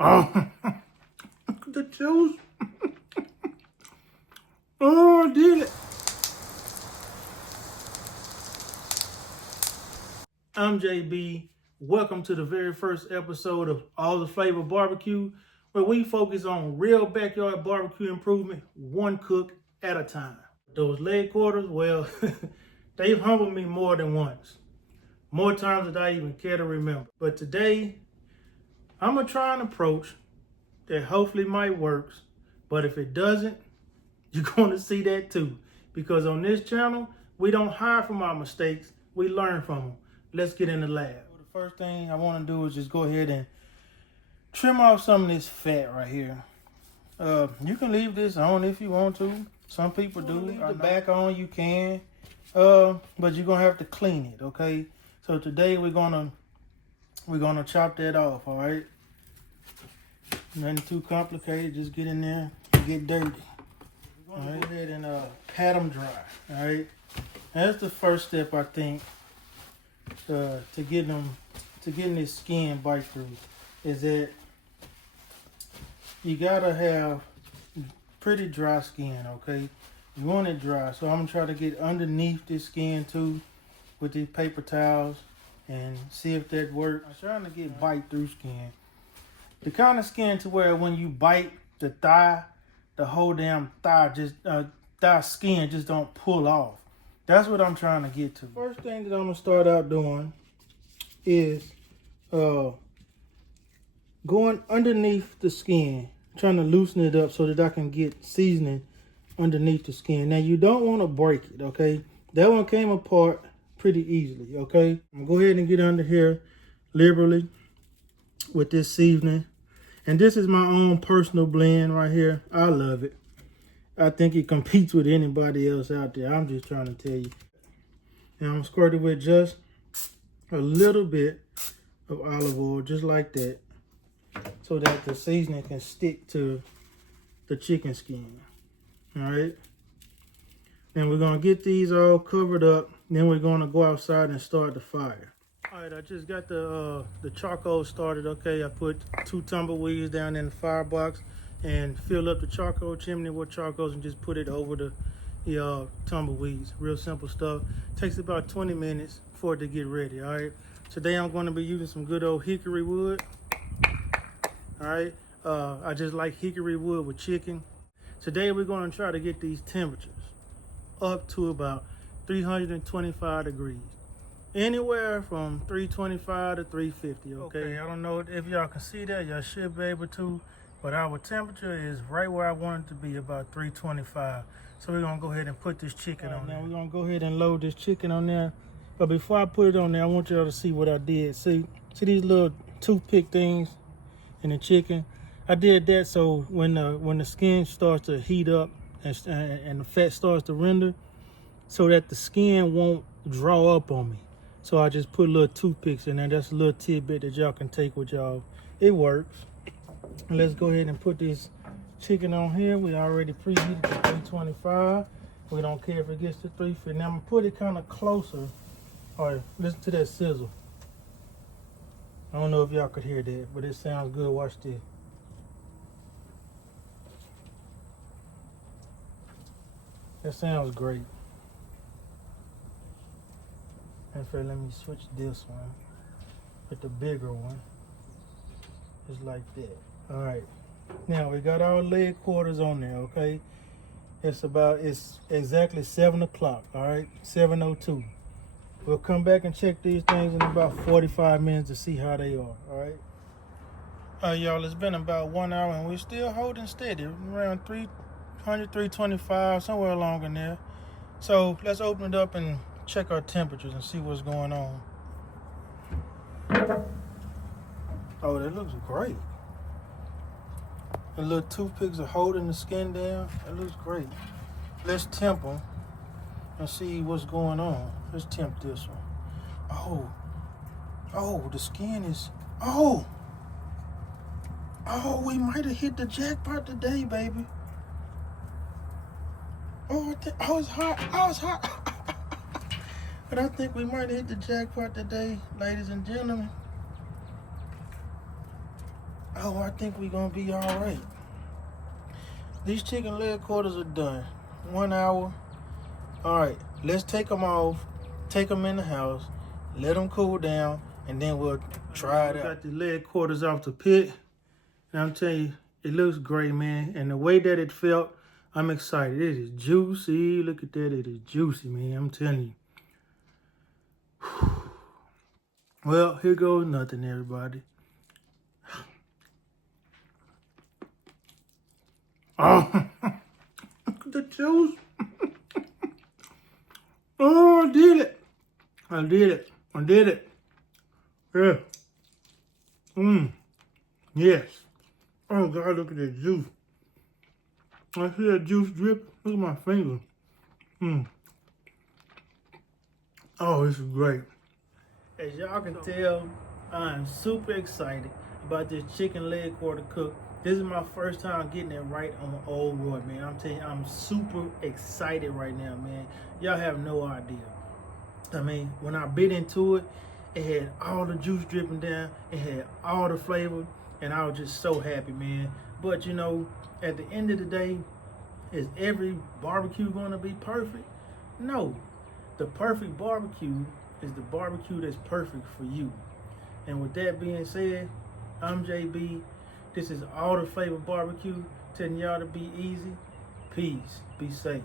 Oh, look at the juice. Oh, I did it. I'm JB. Welcome to the very first episode of All The Flavor BBQ, where we focus on real backyard barbecue improvement, one cook at a time. Those leg quarters, well, they've humbled me more than once. More times than I even care to remember. But today, I'm going to try an approach that hopefully might work. But if it doesn't, you're going to see that too. Because on this channel, we don't hide from our mistakes. We learn from them. Let's get in the lab. The first thing I want to do is just go ahead and trim off some of this fat right here. You can leave this on if you want to. Some people do. Leave the back on, you can. But you're going to have to clean it, okay? So today we're gonna chop that off, all right? Nothing too complicated. Just get in there and get dirty. All right, go ahead and pat them dry. All right, that's the first step, I think, to getting this skin bite through. Is that you gotta have pretty dry skin. Okay, you want it dry. So I'm gonna try to get underneath this skin too with these paper towels and see if that works. I'm trying to get bite through skin. The kind of skin to where when you bite the thigh, the whole damn thigh skin just don't pull off. That's what I'm trying to get to. First thing that I'm gonna start out doing is going underneath the skin, trying to loosen it up so that I can get seasoning underneath the skin. Now you don't want to break it, okay? That one came apart pretty easily, okay? I'm gonna go ahead and get under here liberally with this seasoning. And this is my own personal blend right here. I love it. I think it competes with anybody else out there. I'm just trying to tell you. And I'm squirting with just a little bit of olive oil, just like that, so that the seasoning can stick to the chicken skin. All right. And we're gonna get these all covered up. Then we're gonna go outside and start the fire. All right, I just got the charcoal started. Okay, I put 2 tumbleweeds down in the firebox and filled up the charcoal chimney with charcoals and just put it over the tumbleweeds. Real simple stuff. Takes about 20 minutes for it to get ready. All right. Today I'm going to be using some good old hickory wood. All right. I just like hickory wood with chicken. Today we're going to try to get these temperatures up to about 325 degrees. Anywhere from 325 to 350, okay? I don't know if y'all can see that. Y'all should be able to. But our temperature is right where I want it to be, about 325. So we're going to go ahead and put this chicken on there. Now we're going to go ahead and load this chicken on there. But before I put it on there, I want y'all to see what I did. See these little toothpick things in the chicken? I did that so when the skin starts to heat up and the fat starts to render, so that the skin won't draw up on me. So I just put little toothpicks in there. That's a little tidbit that y'all can take with y'all. It works. Let's go ahead and put this chicken on here. We already preheated to 325. We don't care if it gets to 350. Now I'm gonna put it kind of closer. All right, listen to that sizzle. I don't know if y'all could hear that, but it sounds good. Watch this. That sounds great. And let me switch this one with the bigger one. Just like that. All right. Now we got our leg quarters on there, okay? It's exactly 7 o'clock, all right? 7:02. We'll come back and check these things in about 45 minutes to see how they are, all right? All right, y'all, it's been about 1 hour and we're still holding steady, around 300, 325, somewhere along in there. So let's open it up and check our temperatures and see what's going on. Oh, that looks great. The little toothpicks are holding the skin down. That looks great. Let's temp them and see what's going on. Let's temp this one. Oh, the skin is, oh, we might have hit the jackpot today, baby. It's hot. But I think we might hit the jackpot today, ladies and gentlemen. Oh, I think we're gonna be all right. These chicken leg quarters are done. 1 hour. All right, let's take them off, take them in the house, let them cool down, and then we'll try it out. Got the leg quarters off the pit, and I'm telling you, it looks great, man. And the way that it felt, I'm excited. It is juicy. Look at that. It is juicy, man. I'm telling you. Well, here goes nothing, everybody. Oh, look at the juice. Oh, I did it. I did it. I did it. Yeah. Yes. Oh, God, look at that juice. I see that juice drip. Look at my finger. Oh, this is great. As y'all can tell, I'm super excited about this chicken leg quarter cook. This is my first time getting it right on Old Roy, man. I'm telling you, I'm super excited right now, man. Y'all have no idea. I mean, when I bit into it, it had all the juice dripping down. It had all the flavor, and I was just so happy, man. But, you know, at the end of the day, is every barbecue going to be perfect? No. The perfect barbecue is the barbecue that's perfect for you. And with that being said, I'm JB. This is All The Flavor BBQ, telling y'all to be easy. Peace. Be safe.